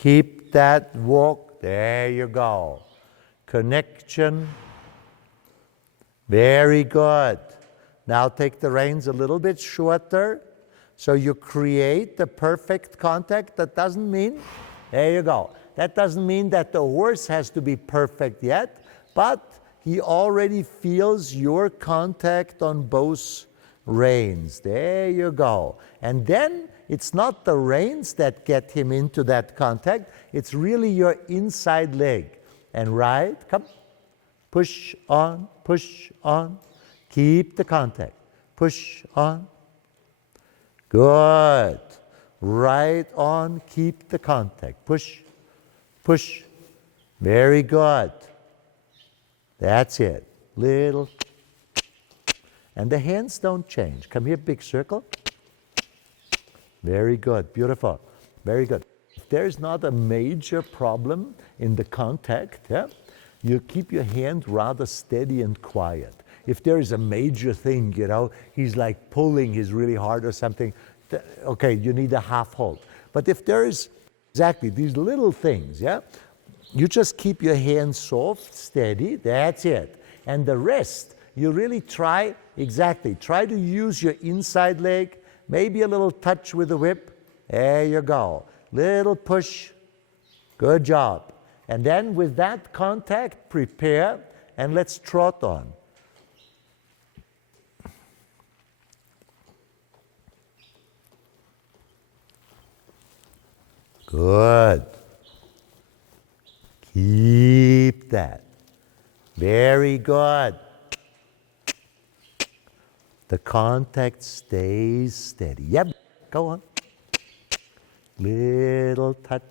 Keep that walk. There you go. Connection. Very good. Now take the reins a little bit shorter. So you create the perfect contact. That doesn't mean, there you go. That doesn't mean that the horse has to be perfect yet, but he already feels your contact on both reins. There you go. And then it's not the reins that get him into that contact, it's really your inside leg. And right, come, push on, keep the contact, push on. Good. Right on, keep the contact. Push, push. Very good. That's it. Little. And the hands don't change. Come here, big circle. Very good. Beautiful. Very good. If there's not a major problem in the contact, yeah, you keep your hand rather steady and quiet. If there is a major thing, you know, he's like pulling, he's really hard or something, okay, you need a half hold. But if there is exactly these little things, yeah, you just keep your hand soft, steady, that's it. And the rest, you really try to use your inside leg, maybe a little touch with the whip, there you go. Little push, good job. And then with that contact, prepare and let's trot on. Good. Keep that. Very good. The contact stays steady. Yep, go on. Little touch.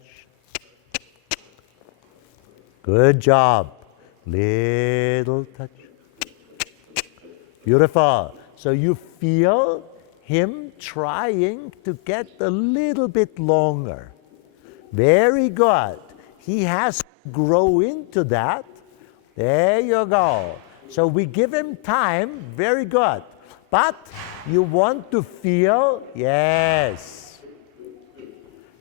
Good job. Little touch. Beautiful. So you feel him trying to get a little bit longer. Very good. He has to grow into that. There you go. So we give him time. Very good. But you want to feel, yes.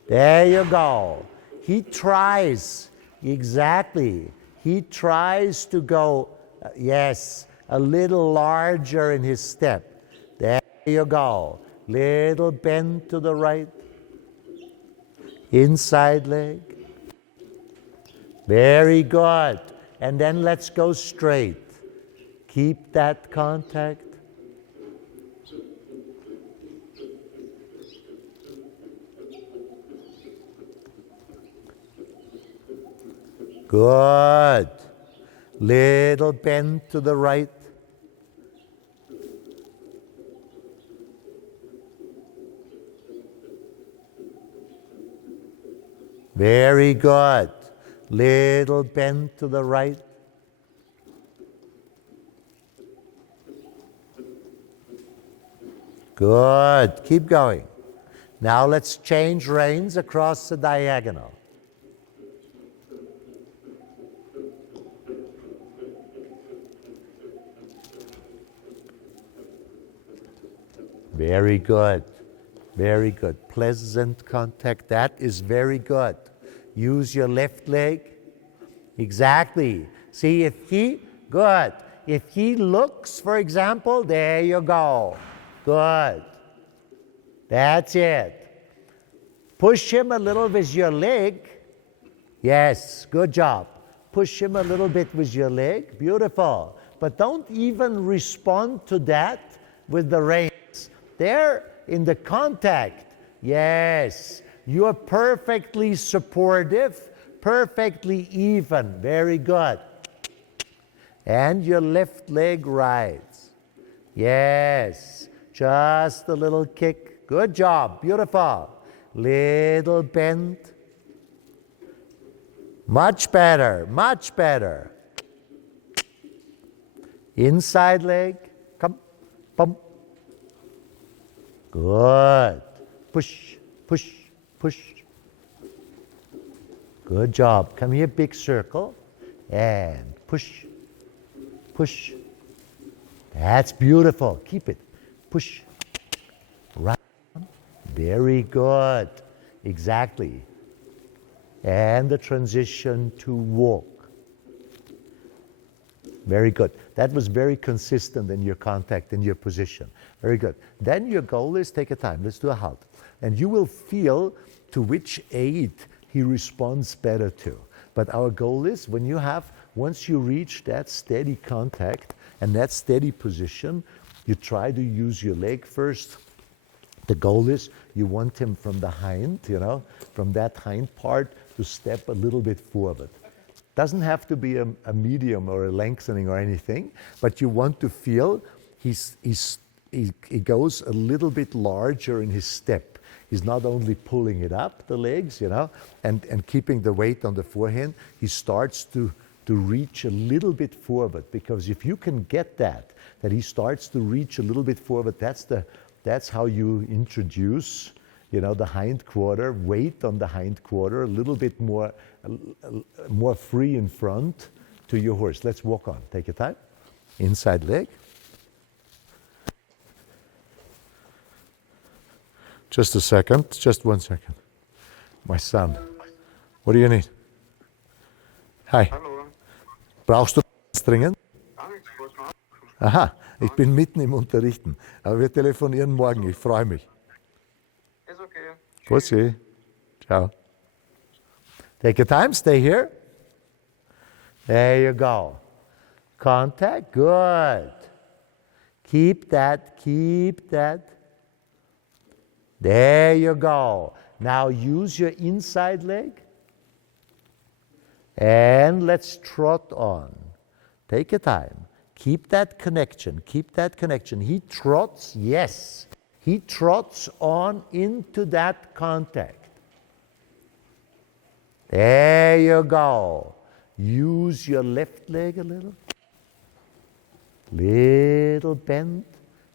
There you go. He tries, exactly. He tries to go, yes, a little larger in his step. There you go. Little bend to the right. Inside leg. Very good. And then let's go straight. Keep that contact. Good. Little bend to the right. Very good. Little bend to the right. Good. Keep going. Now let's change reins across the diagonal. Very good. Very good. Pleasant contact. That is very good. Use your left leg. Exactly. See, if he looks, for example, there you go. Good. That's it. Push him a little with your leg. Yes, good job. Push him a little bit with your leg. Beautiful. But don't even respond to that with the reins. There in the contact, yes, you're perfectly supportive, perfectly even, very good. And your left leg rides. Yes, just a little kick. Good job, beautiful. Little bend. Much better, much better. Inside leg, come, bump. Good. Push, push, push. Good job. Come here, big circle. And push, push. That's beautiful. Keep it. Push. Right. Very good. Exactly. and the transition to walk. Very good. That was very consistent in your contact, in your position. Very good. Then your goal is, take a time, let's do a halt. And you will feel to which aid he responds better to. But our goal is, once you reach that steady contact and that steady position, you try to use your leg first. The goal is you want him from the hind, from that hind part to step a little bit forward. Doesn't have to be a medium or a lengthening or anything, but you want to feel he goes a little bit larger in his step. He's not only pulling it up, the legs, and keeping the weight on the forehand, he starts to reach a little bit forward, because if you can get that he starts to reach a little bit forward, that's how you introduce, the hind quarter, weight on the hind quarter, a little bit more free in front to your horse. Let's walk on. Take your time. Inside leg. Just a second. Just 1 second. My son. What do you need? Hi. Hallo. Brauchst du was dringend? Gar nichts, ich wollte mal abrufen. Aha, ich bin mitten im Unterrichten. Aber wir telefonieren morgen. Ich freue mich. Ist okay. Pussy. Ciao. Take your time. Stay here. There you go. Contact. Good. Keep that. Keep that. There you go. Now use your inside leg. And let's trot on. Take your time. Keep that connection. Keep that connection. He trots, yes. He trots on into that contact. There you go. Use your left leg a little. Little bend.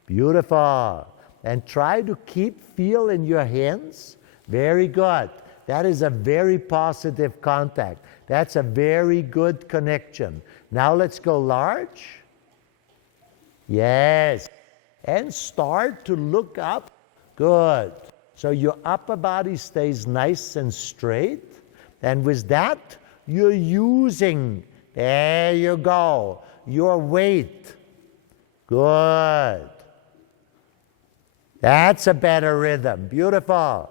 Beautiful. And try to feel in your hands. Very good. That is a very positive contact. That's a very good connection. Now let's go large. Yes. And start to look up. Good. So your upper body stays nice and straight. And with that, you're using, there you go, your weight. Good. That's a better rhythm. Beautiful.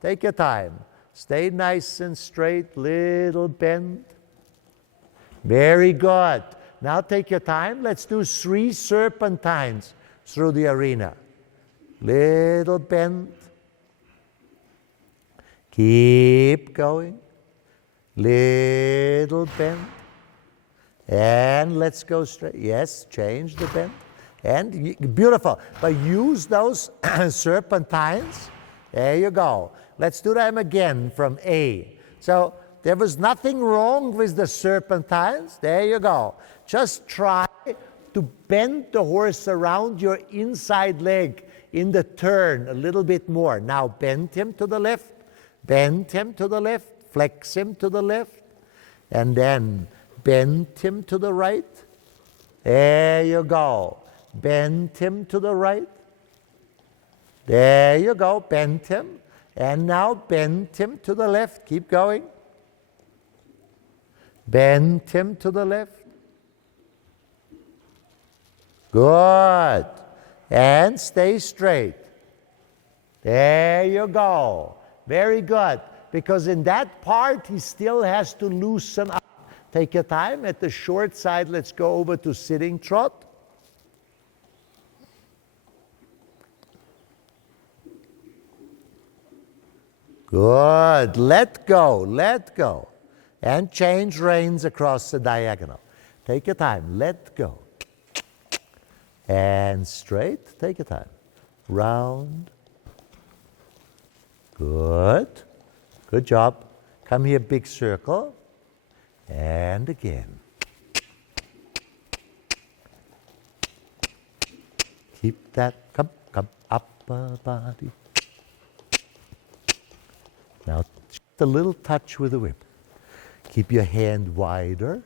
Take your time. Stay nice and straight, little bend. Very good. Now take your time. Let's do 3 serpentines through the arena. Little bend. Keep going. Little bend. And let's go straight. Yes, change the bend. And beautiful. But use those serpentines. There you go. Let's do them again from A. So there was nothing wrong with the serpentines. There you go. Just try to bend the horse around your inside leg in the turn a little bit more. Now bend him to the left. Bend him to the left. Flex him to the left. And then bend him to the right. There you go. Bend him to the right. There you go. Bend him. And now bend him to the left. Keep going. Bend him to the left. Good. And stay straight. There you go. Very good. Because in that part, he still has to loosen up. Take your time. At the short side, let's go over to sitting trot. Good. Let go. Let go. And change reins across the diagonal. Take your time. Let go. And straight. Take your time. Round. Good. Good job. Come here, big circle. And again. Keep that. Come upper body. Now, just a little touch with the whip. Keep your hand wider.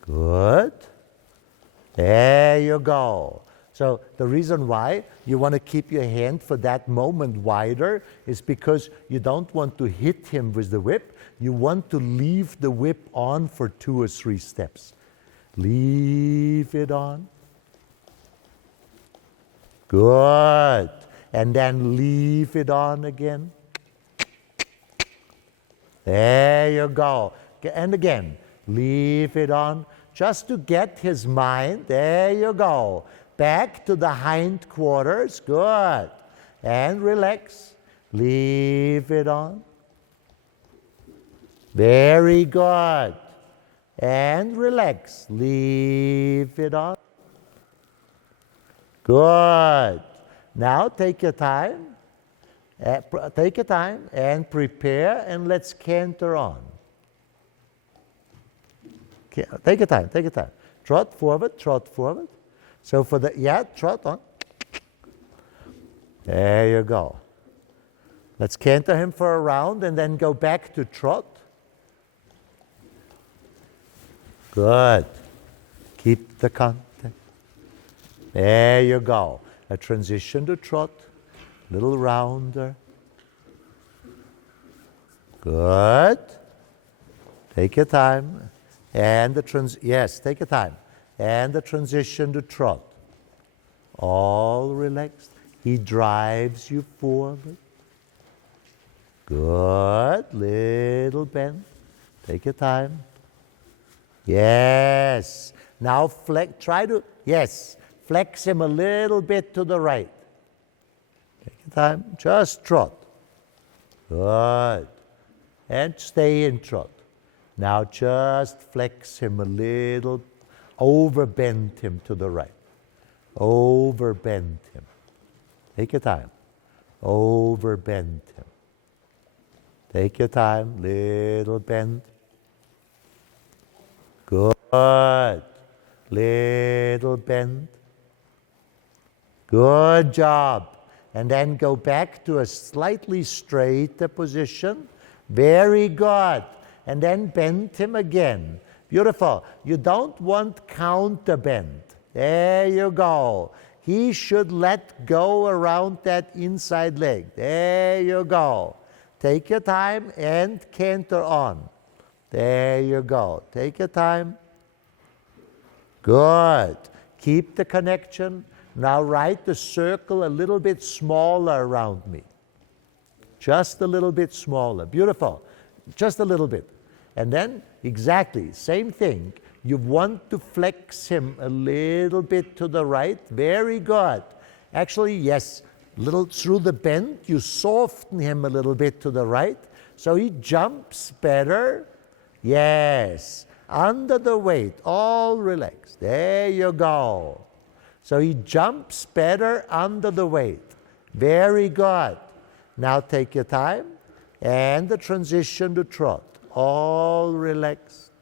Good. There you go. So the reason why you want to keep your hand for that moment wider is because you don't want to hit him with the whip. You want to leave the whip on for 2 or 3 steps. Leave it on. Good. And then leave it on again. There you go. And again, leave it on. Just to get his mind, there you go. Back to the hindquarters, good. And relax. Leave it on. Very good. And relax. Leave it on. Good. Now take your time. Take your time and prepare, and let's canter on. Take your time, take your time. Trot forward, trot forward. So for the, trot on. There you go. Let's canter him for a round and then go back to trot. Good. Keep the contact. There you go. A transition to trot. Little rounder. Good. Take your time. And the take your time. And the transition to trot. All relaxed. He drives you forward. Good. Little bend. Take your time. Yes. Now flex him a little bit to the right. Take your time. Just trot. Good. And stay in trot. Now just flex him a little, overbend him to the right. Overbend him. Take your time. Overbend him. Take your time, little bend. Good. Little bend. Good job. And then go back to a slightly straighter position. Very good. And then bend him again. Beautiful. You don't want counter bend. There you go. He should let go around that inside leg. There you go. Take your time and canter on. There you go. Take your time. Good. Keep the connection. Now write the circle a little bit smaller around me. Just a little bit smaller. Beautiful. Just a little bit. And then, exactly, same thing. You want to flex him a little bit to the right. Very good. Actually, yes, little through the bend, you soften him a little bit to the right. So he jumps better. Yes. Under the weight, all relaxed. There you go. So he jumps better under the weight. Very good. Now take your time and the transition to trot. All relaxed.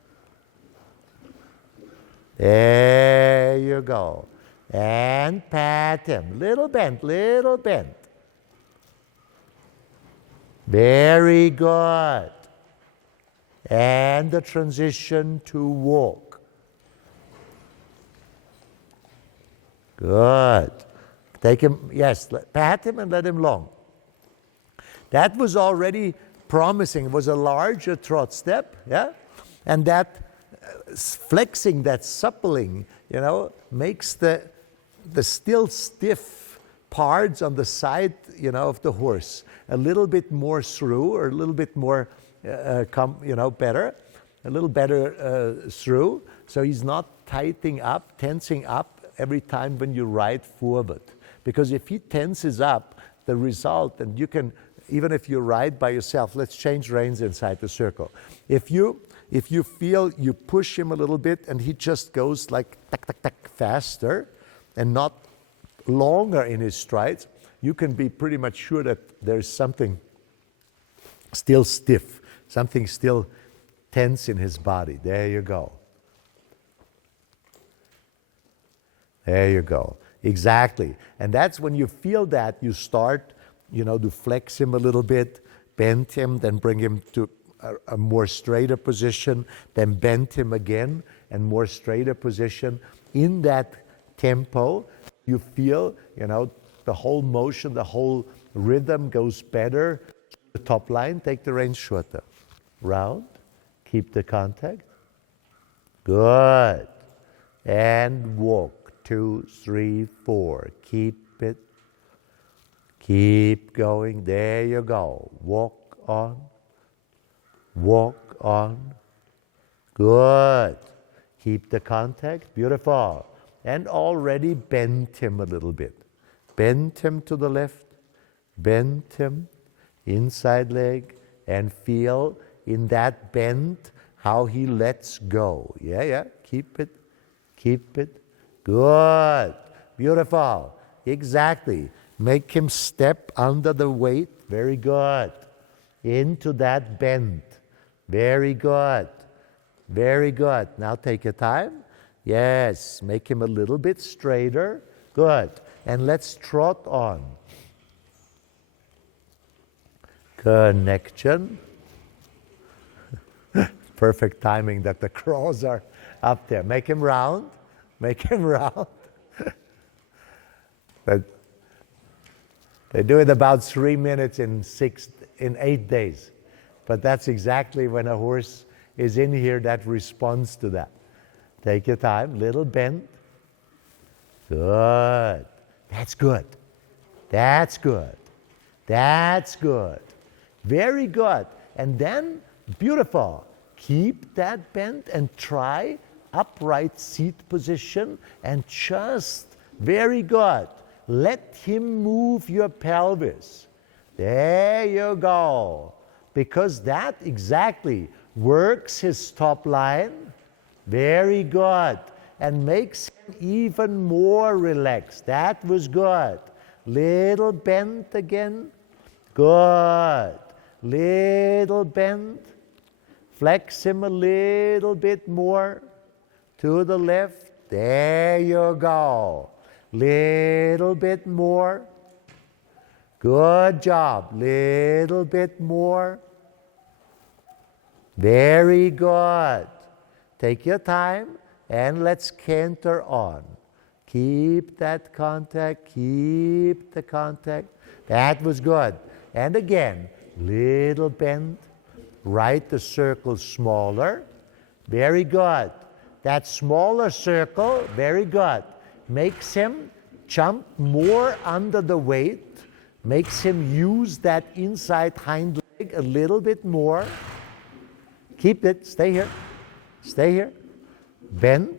There you go. And pat him. Little bend, little bend. Very good. And the transition to walk. Good. Take him, yes, pat him and let him long. That was already promising. It was a larger trot step, yeah? And that flexing, that suppling, makes the still stiff parts on the side, of the horse a little bit more through, or a little bit more, better, a little better through. So he's not tensing up every time when you ride forward. Because if he tenses up, the result, and you can, even if you ride by yourself, let's change reins inside the circle. If you feel you push him a little bit and he just goes like tack, tack, tack faster and not longer in his strides, you can be pretty much sure that there's something still stiff, something still tense in his body. There you go. There you go. Exactly. And that's when you feel that, you start, to flex him a little bit, bend him, then bring him to a more straighter position, then bend him again and more straighter position in that tempo. You feel, the whole motion, the whole rhythm goes better. The top line, take the reins shorter. Round, keep the contact. Good. And walk. 2, 3, 4. Keep it. Keep going. There you go. Walk on. Walk on. Good. Keep the contact. Beautiful. And already bend him a little bit. Bend him to the left. Bend him. Inside leg. And feel in that bend how he lets go. Yeah. Keep it. Keep it. Good. Beautiful. Exactly. Make him step under the weight. Very good. Into that bend. Very good. Very good. Now take your time. Yes. Make him a little bit straighter. Good. And let's trot on. Connection. Perfect timing that the crows are up there. Make him round. Make him round. But they do it about 3 minutes in 8 days. But that's exactly when a horse is in here that responds to that. Take your time, little bend. Good. That's good. That's good. That's good. Very good. And then, beautiful. Keep that bend and try upright seat position and just, very good. Let him move your pelvis. There you go. Because that exactly works his top line. Very good. And makes him even more relaxed. That was good. Little bend again. Good. Little bend. Flex him a little bit more. To the left. There you go. Little bit more. Good job. Little bit more. Very good. Take your time and let's canter on. Keep that contact. Keep the contact. That was good. And again, little bend. Write the circle smaller. Very good. That smaller circle, very good. Makes him jump more under the weight. Makes him use that inside hind leg a little bit more. Keep it. Stay here. Stay here. Bend.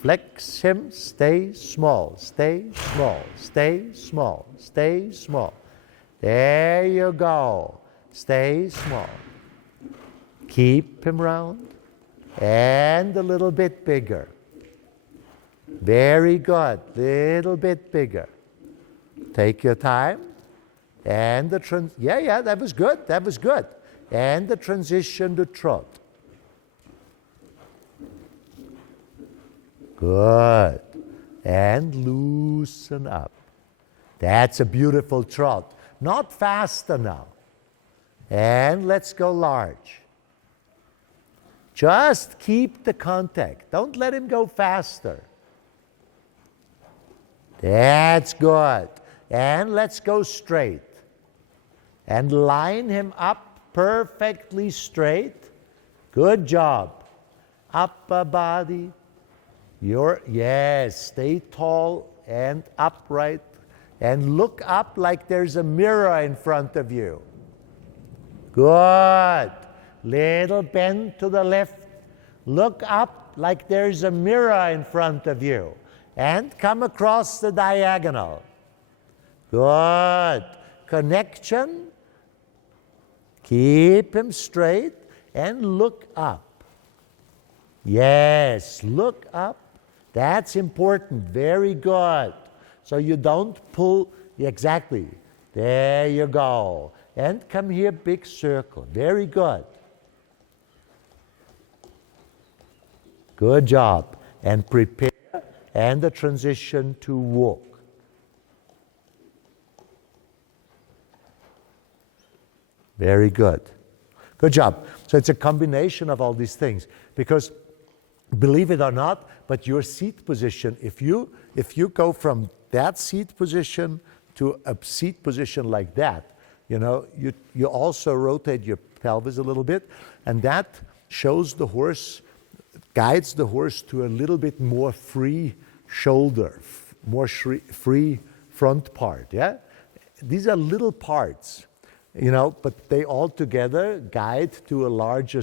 Flex him. Stay small. Stay small. Stay small. Stay small. There you go. Stay small. Keep him round. And a little bit bigger. Very good. Little bit bigger. Take your time. And the yeah, that was good. That was good. And the transition to trot. Good. And loosen up. That's a beautiful trot. Not faster now. And let's go large. Just keep the contact. Don't let him go faster. That's good. And let's go straight. And line him up perfectly straight. Good job. Upper body. Yes, stay tall and upright. And look up like there's a mirror in front of you. Good. Little bend to the left. Look up like there's a mirror in front of you. And come across the diagonal. Good. Connection. Keep him straight and look up. Yes, look up. That's important. Very good. So you don't pull. Exactly. There you go. And come here, big circle. Very good. Good job. And prepare. And the transition to walk. Very good. Good job. So it's a combination of all these things. Because, believe it or not, but your seat position, if you go from that seat position to a seat position like that, you also rotate your pelvis a little bit, and that shows the horse, guides the horse to a little bit more free shoulder, more free front part, yeah? These are little parts, but they all together guide to a larger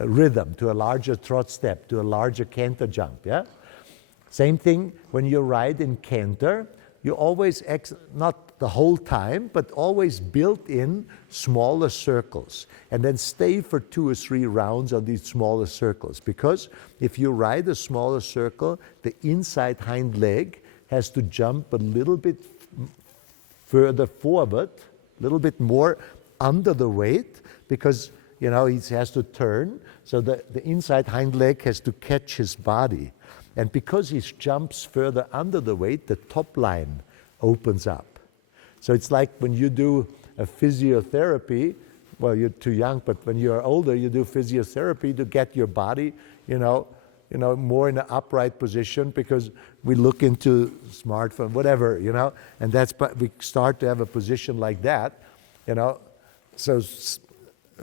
rhythm, to a larger trot step, to a larger canter jump, yeah? Same thing when you ride in canter, you always, not the whole time, but always build in smaller circles and then stay for 2 or 3 rounds on these smaller circles. Because if you ride a smaller circle, the inside hind leg has to jump a little bit further forward, a little bit more under the weight, because he has to turn, so the inside hind leg has to catch his body. And because he jumps further under the weight, the top line opens up. So it's like when you do a physiotherapy, well, you're too young, but when you're older, you do physiotherapy to get your body, more in an upright position, because we look into smartphone, whatever, and we start to have a position like that, So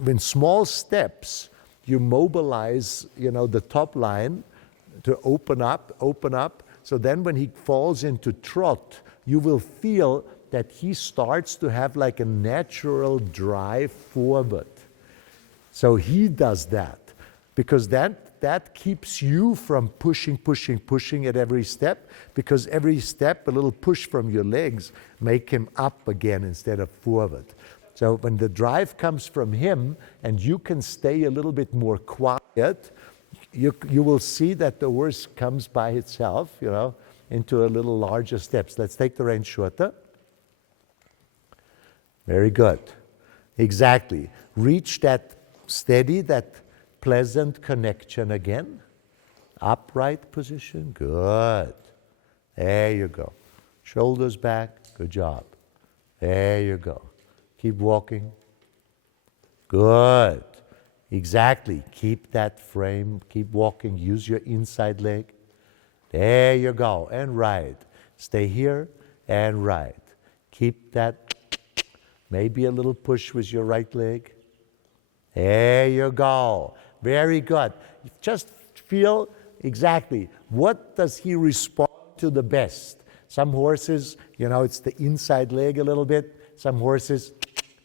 in small steps, you mobilize, the top line to open up. So then when he falls into trot, you will feel that he starts to have like a natural drive forward. So he does that, because that keeps you from pushing at every step, because every step, a little push from your legs, make him up again instead of forward. So when the drive comes from him and you can stay a little bit more quiet, you will see that the horse comes by itself, into a little larger steps. Let's take the rein shorter. Very good. Exactly. Reach that steady, that pleasant connection again. Upright position. Good. There you go. Shoulders back. Good job. There you go. Keep walking. Good. Exactly. Keep that frame. Keep walking. Use your inside leg. There you go. And right. Stay here and right. Keep that. Maybe a little push with your right leg. There you go. Very good. Just feel exactly, what does he respond to the best? Some horses, it's the inside leg a little bit. Some horses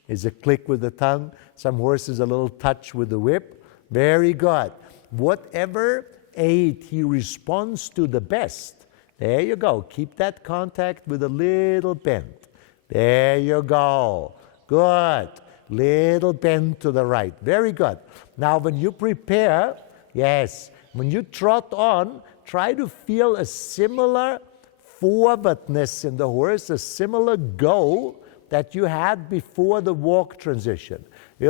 is a click with the tongue. Some horses a little touch with the whip. Very good. Whatever aid he responds to the best, there you go. Keep that contact with a little bend. There you go. Good. Little bend to the right. Very good. Now when you prepare, when you trot on, try to feel a similar forwardness in the horse, a similar go that you had before the walk transition. It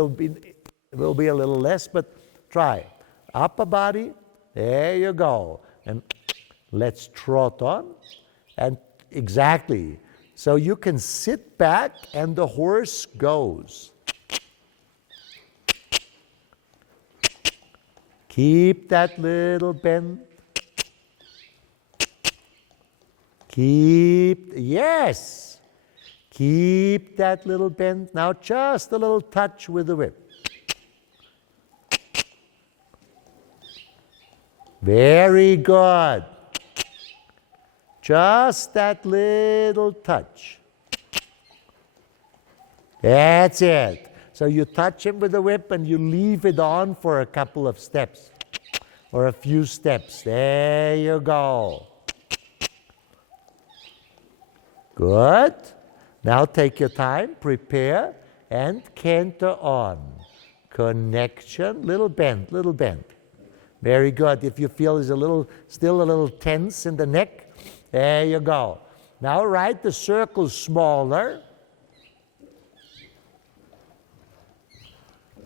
will be a little less, but try. Upper body, there you go. And let's trot on. And exactly. So you can sit back and the horse goes. Keep that little bend. Yes. Keep that little bend. Now just a little touch with the whip. Very good. Just that little touch. That's it. So you touch him with the whip and you leave it on for a couple of steps or a few steps. There you go. Good. Now take your time, prepare, and canter on. Connection, little bend. Very good. If you feel there's still a little tense in the neck, there you go. Now ride the circle smaller.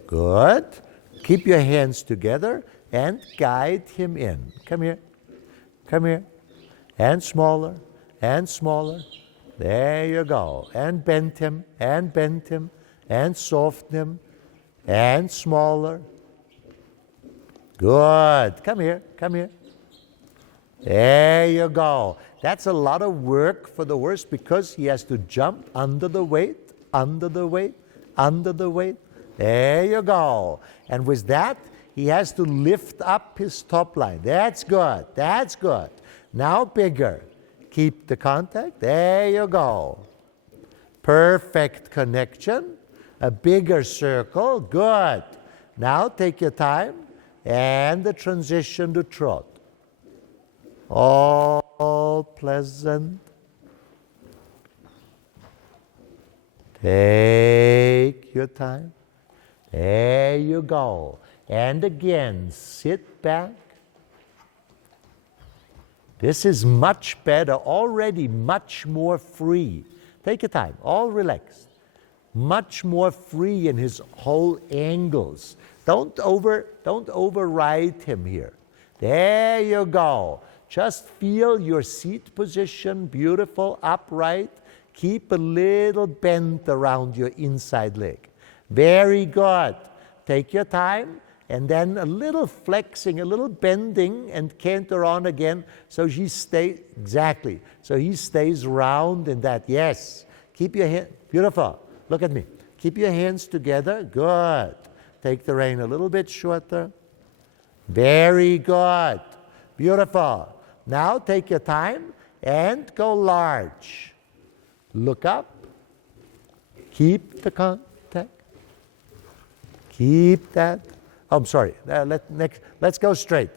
Good. Keep your hands together and guide him in. Come here. And smaller. There you go. And bend him, and soften him, and smaller. Good. Come here. There you go. That's a lot of work for the horse because he has to jump under the weight, under the weight, under the weight. There you go. And with that, he has to lift up his top line. That's good. That's good. Now bigger. Keep the contact. There you go. Perfect connection. A bigger circle. Good. Now take your time and the transition to trot. All pleasant. Take your time. There you go. And again, sit back. This is much better, already much more free. Take your time, all relaxed. Much more free in his whole angles. Don't override him here. There you go. Just feel your seat position, beautiful, upright. Keep a little bend around your inside leg. Very good. Take your time, and then a little flexing, a little bending, and canter on again, so he stays, exactly. So he stays round in that, yes. Keep your hand, beautiful. Look at me. Keep your hands together, good. Take the rein a little bit shorter. Very good. Beautiful. Now take your time and go large. Look up. Keep the contact. Keep that. Oh, I'm sorry. Let's go straight.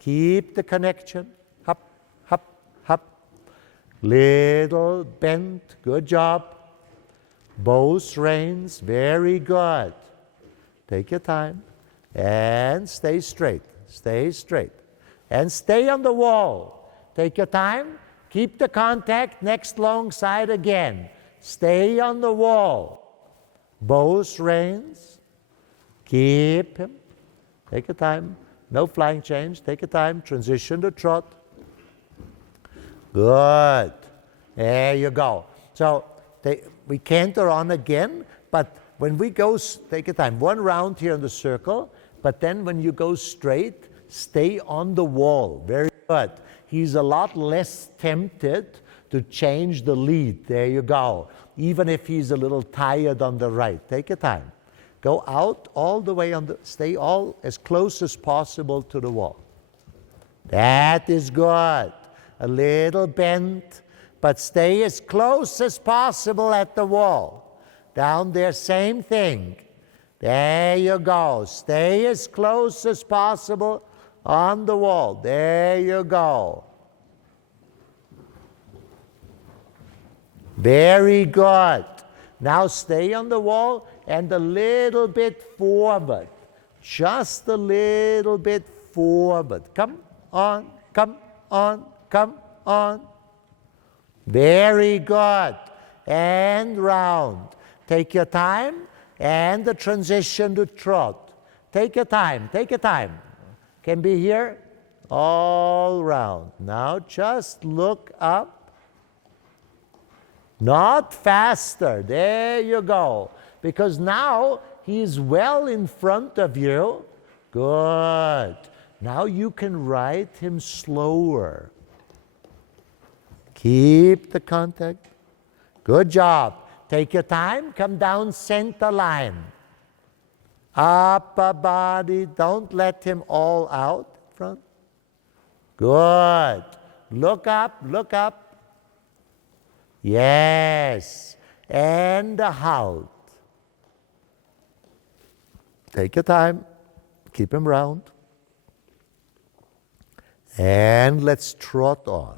Keep the connection. Hop, hop, hop. Little bend. Good job. Both reins. Very good. Take your time and stay straight. Stay straight. And stay on the wall. Take your time. Keep the contact. Next long side again. Stay on the wall. Both reins. Keep him. Take your time. No flying change. Take your time. Transition to trot. Good. There you go. So we canter on again, but when we go, take your time. One round here in the circle, but then when you go straight, stay on the wall. Very good. He's a lot less tempted to change the lead. There you go. Even if he's a little tired on the right. Take your time. Go out all the way stay all as close as possible to the wall. That is good. A little bent, but stay as close as possible at the wall. Down there, same thing. There you go. Stay as close as possible on the wall. There you go. Very good. Now stay on the wall and a little bit forward. Just a little bit forward. Come on, come on, come on. Very good. And round. Take your time and the transition to trot. Take your time, take your time. Can be here all round. Now just look up. Not faster. There you go. Because now he's well in front of you. Good. Now you can ride him slower. Keep the contact. Good job. Take your time. Come down center line. Upper body. Don't let him all out front. Good. Look up, look up. Yes. And a halt. Take your time. Keep him round. And let's trot on.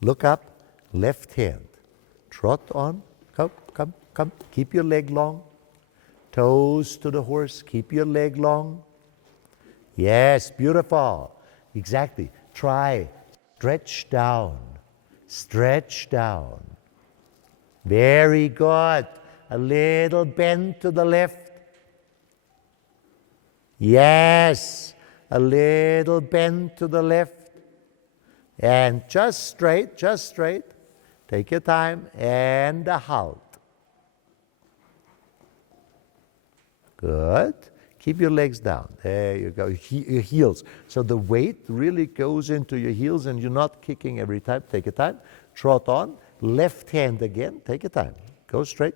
Look up, left hand. Trot on. Come, come, come. Keep your leg long. Toes to the horse. Keep your leg long. Yes, beautiful. Exactly. Try. Stretch down. Stretch down. Very good. A little bend to the left. Yes. A little bend to the left. And just straight, just straight. Take your time and a halt. Good. Keep your legs down. There you go. Your heels. So the weight really goes into your heels and you're not kicking every time. Take your time. Trot on. Left hand again. Take your time. Go straight.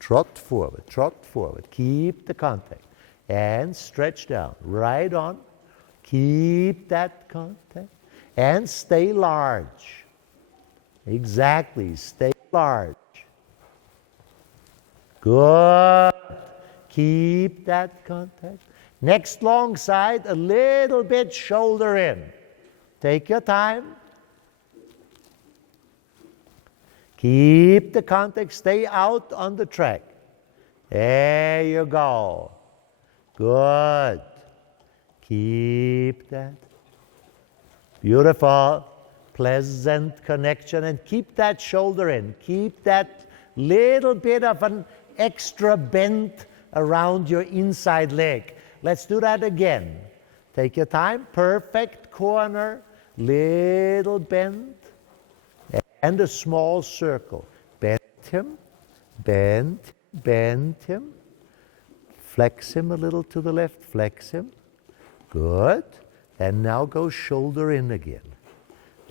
Trot forward. Trot forward. Keep the contact. And stretch down. Right on. Keep that contact. And stay large. Exactly. Stay large. Good. Keep that contact. Next long side, a little bit shoulder in. Take your time. Keep the contact. Stay out on the track. There you go. Good. Keep that. Beautiful. Pleasant connection. And keep that shoulder in. Keep that little bit of an extra bend around your inside leg. Let's do that again. Take your time. Perfect corner. Little bend. And a small circle. Bend him. Bend. Bend him. Flex him a little to the left. Flex him. Good. And now go shoulder in again.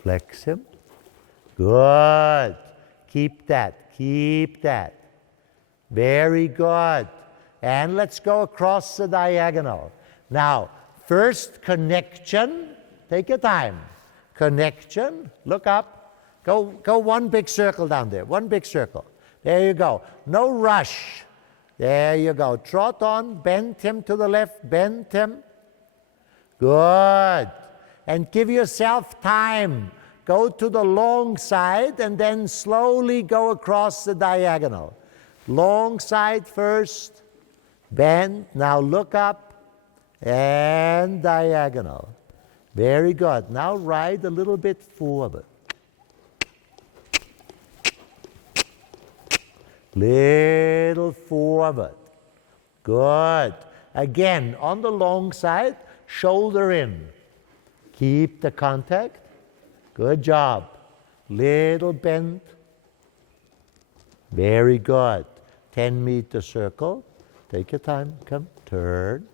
Flex him. Good. Keep that. Keep that. Very good. And let's go across the diagonal. Now, first connection. Take your time. Connection. Look up. Go one big circle down there. One big circle. There you go. No rush. There you go. Trot on. Bend him to the left. Bend him. Good. And give yourself time. Go to the long side and then slowly go across the diagonal. Long side first, bend, now look up, and diagonal. Very good. Now ride a little bit forward. Little forward. Good. Again, on the long side, shoulder in. Keep the contact. Good job. Little bend. Very good. 10-meter circle. Take your time. Come. Turn.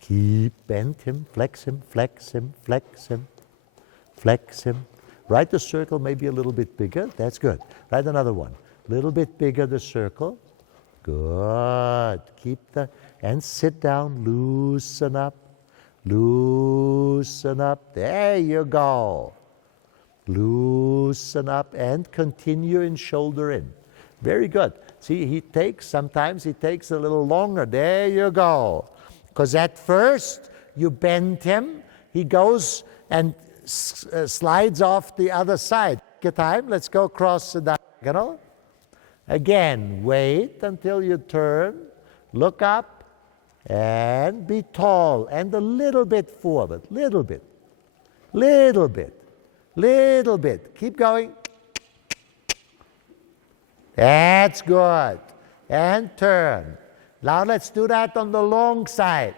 Keep. Bend him. Flex him. Flex him. Flex him. Flex him. Write the circle maybe a little bit bigger. That's good. Write another one. Little bit bigger the circle. Good. Keep the... And sit down. Loosen up. Loosen up. There you go. Loosen up and continue in shoulder in. Very good. See, sometimes he takes a little longer. There you go. Because at first, you bend him, he goes and slides off the other side. Take time, let's go across the diagonal. Again, wait until you turn, look up, and be tall, and a little bit forward. Little bit. Little bit. Little bit. Keep going. That's good. And turn. Now let's do that on the long side.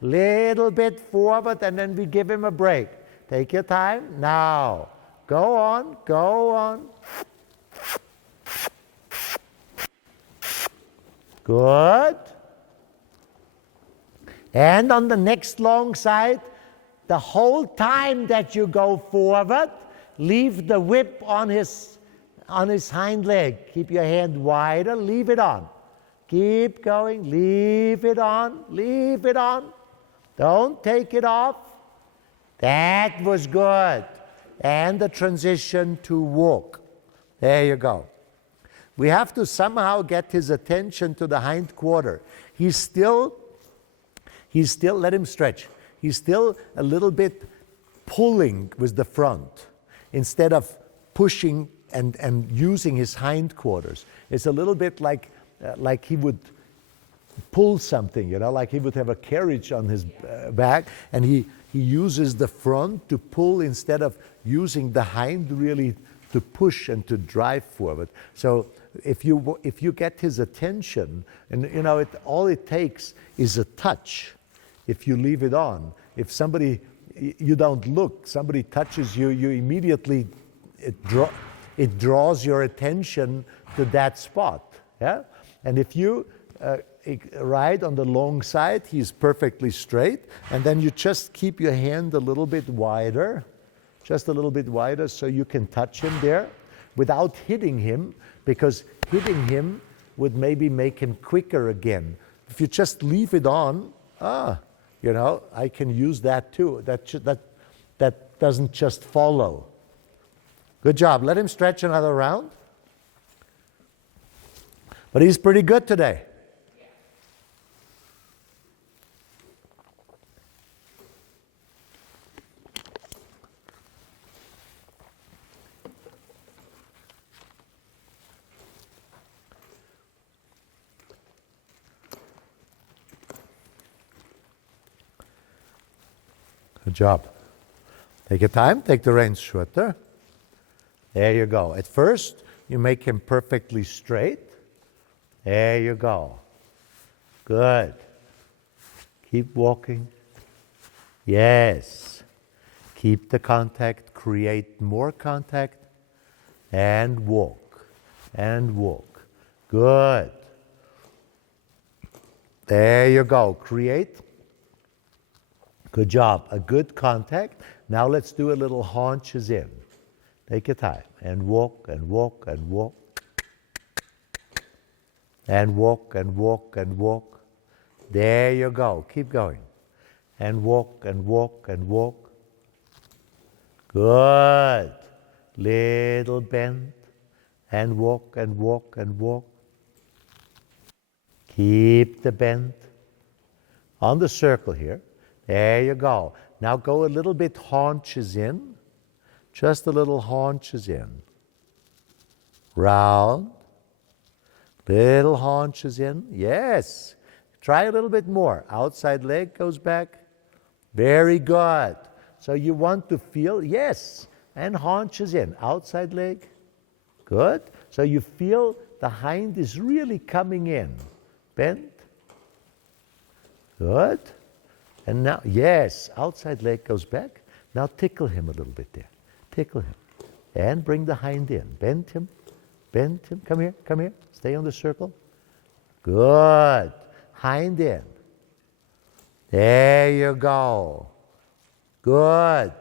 Little bit forward and then we give him a break. Take your time. Now, go on, go on. Good. And on the next long side, the whole time that you go forward, leave the whip on his hind leg. Keep your hand wider, leave it on. Keep going, leave it on, leave it on. Don't take it off. That was good. And the transition to walk. There you go. We have to somehow get his attention to the hind quarter. He's still, let him stretch. He's still a little bit pulling with the front instead of pushing and using his hindquarters. It's a little bit like he would pull something, like he would have a carriage on his back, and he uses the front to pull instead of using the hind really to push and to drive forward. So if you get his attention, and all it takes is a touch. If you leave it on, if you don't look, somebody touches you, you immediately it draws your attention to that spot. Yeah? And if you right on the long side, he's perfectly straight. And then you just keep your hand a little bit wider, just a little bit wider so you can touch him there without hitting him, because hitting him would maybe make him quicker again. If you just leave it on, you know, I can use that too. That doesn't just follow. Good job. Let him stretch another round. But he's pretty good today. Good job. Take your time, take the reins shorter. There you go. At first, you make him perfectly straight. There you go. Good. Keep walking. Yes. Keep the contact, create more contact, and walk. And walk. Good. There you go. Create. Good job. A good contact. Now let's do a little haunches in. Take your time. And walk, and walk, and walk. And walk, and walk, and walk. There you go. Keep going. And walk, and walk, and walk. Good. Little bend. And walk, and walk, and walk. Keep the bend. On the circle here. There you go. Now go a little bit haunches in. Just a little haunches in. Round. Little haunches in. Yes. Try a little bit more. Outside leg goes back. Very good. So you want to feel, yes, and haunches in. Outside leg. Good. So you feel the hind is really coming in. Bend. Good. And now, yes, outside leg goes back. Now tickle him a little bit there. Tickle him. And bring the hind in. Bend him. Bend him. Come here. Come here. Stay on the circle. Good. Hind in. There you go. Good.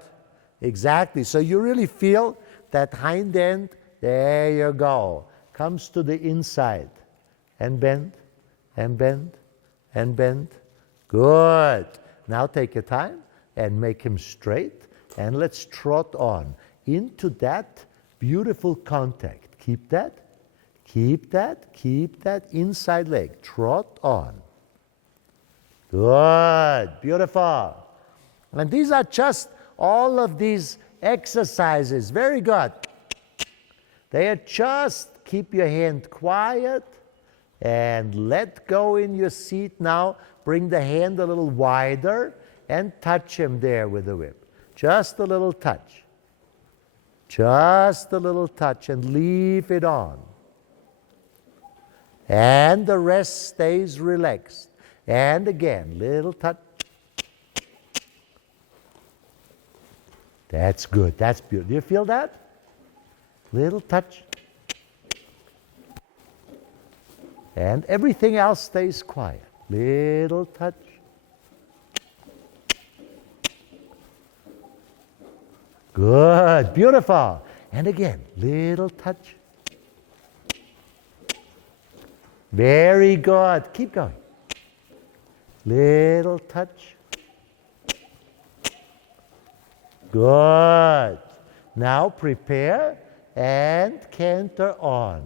Exactly. So you really feel that hind end. There you go. Comes to the inside. And bend. And bend. And bend. Good. Now take your time and make him straight. And let's trot on into that beautiful contact. Keep that. Keep that. Keep that inside leg. Trot on. Good. Beautiful. And these are just all of these exercises. Very good. They are just keep your hand quiet and let go in your seat now. Bring the hand a little wider and touch him there with the whip. Just a little touch. Just a little touch and leave it on. And the rest stays relaxed. And again, little touch. That's good. That's beautiful. Do you feel that? Little touch. And everything else stays quiet. Little touch. Good. Beautiful. And again, little touch. Very good. Keep going. Little touch. Good. Now prepare and canter on.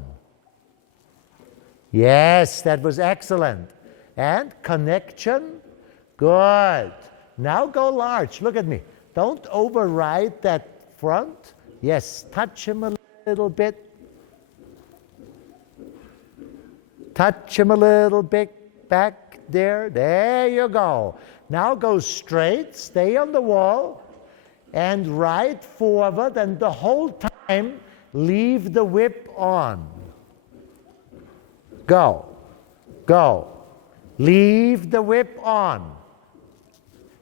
Yes, that was excellent. And connection. Good. Now go large. Look at me. Don't override that front. Yes, touch him a little bit. Touch him a little bit back there. There you go. Now go straight. Stay on the wall. And right forward. And the whole time, leave the whip on. Go. Go. Leave the whip on.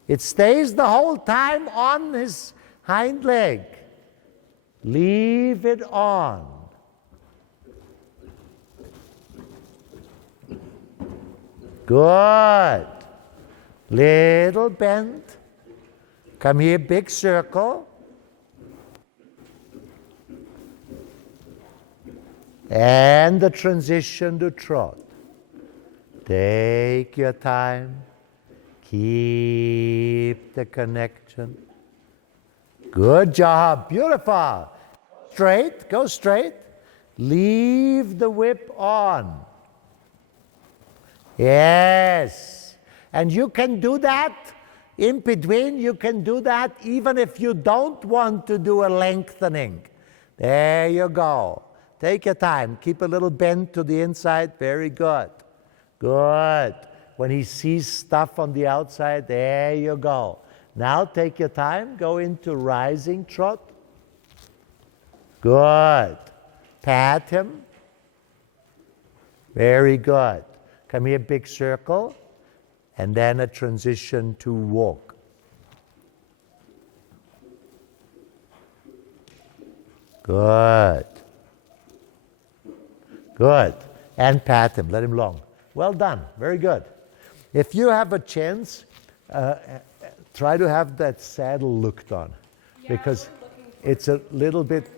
It stays the whole time on his hind leg. Leave it on. Good. Little bend. Come here, big circle. And the transition to trot. Take your time. Keep the connection. Good job. Beautiful. Straight. Go straight. Leave the whip on. Yes. And you can do that in between. You can do that even if you don't want to do a lengthening. There you go. Take your time. Keep a little bend to the inside. Very good. Good. When he sees stuff on the outside, there you go. Now take your time. Go into rising trot. Good. Pat him. Very good. Come here, big circle. And then a transition to walk. Good. Good. And pat him. Let him long. Well done. Very good. If you have a chance, try to have that saddle looked on, because it's a little bit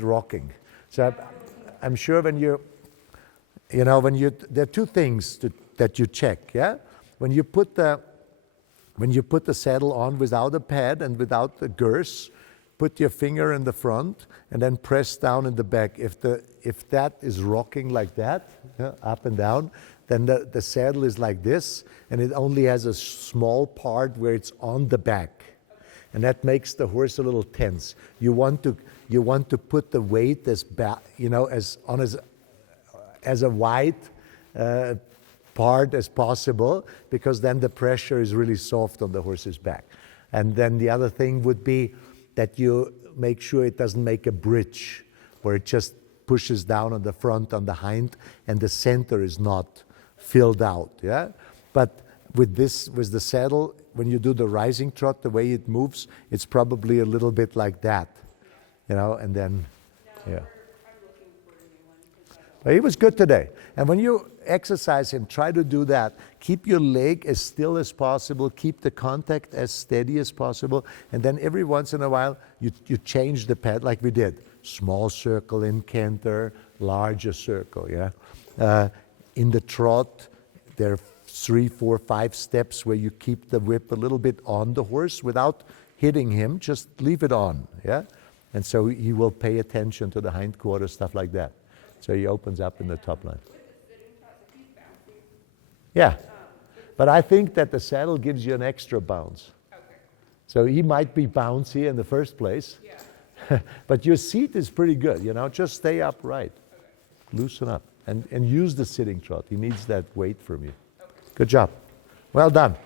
rocking. So I'm sure when there are two things that you check. Yeah, when you put the saddle on without a pad and without the girth, put your finger in the front and then press down in the back. If that is rocking like that, up and down, then the saddle is like this, and it only has a small part where it's on the back, and that makes the horse a little tense. You want to put the weight as a wide part as possible, because then the pressure is really soft on the horse's back. And then the other thing would be that you make sure it doesn't make a bridge where it just pushes down on the front, on the hind, and the center is not filled out. Yeah, but with the saddle, when you do the rising trot, the way it moves, it's probably a little bit like that, and then, yeah. But he was good today. And when you exercise him, try to do that. Keep your leg as still as possible. Keep the contact as steady as possible. And then every once in a while, you change the pad like we did. Small circle in canter, larger circle, yeah? In the trot, there are 3, 4, 5 steps where you keep the whip a little bit on the horse without hitting him. Just leave it on, yeah? And so he will pay attention to the hindquarter, stuff like that. So he opens up in the top line. Yeah, but I think that the saddle gives you an extra bounce. Okay. So he might be bouncy in the first place, but your seat is pretty good, just stay upright. Okay. Loosen up and use the sitting trot. He needs that weight from you. Okay. Good job. Well done.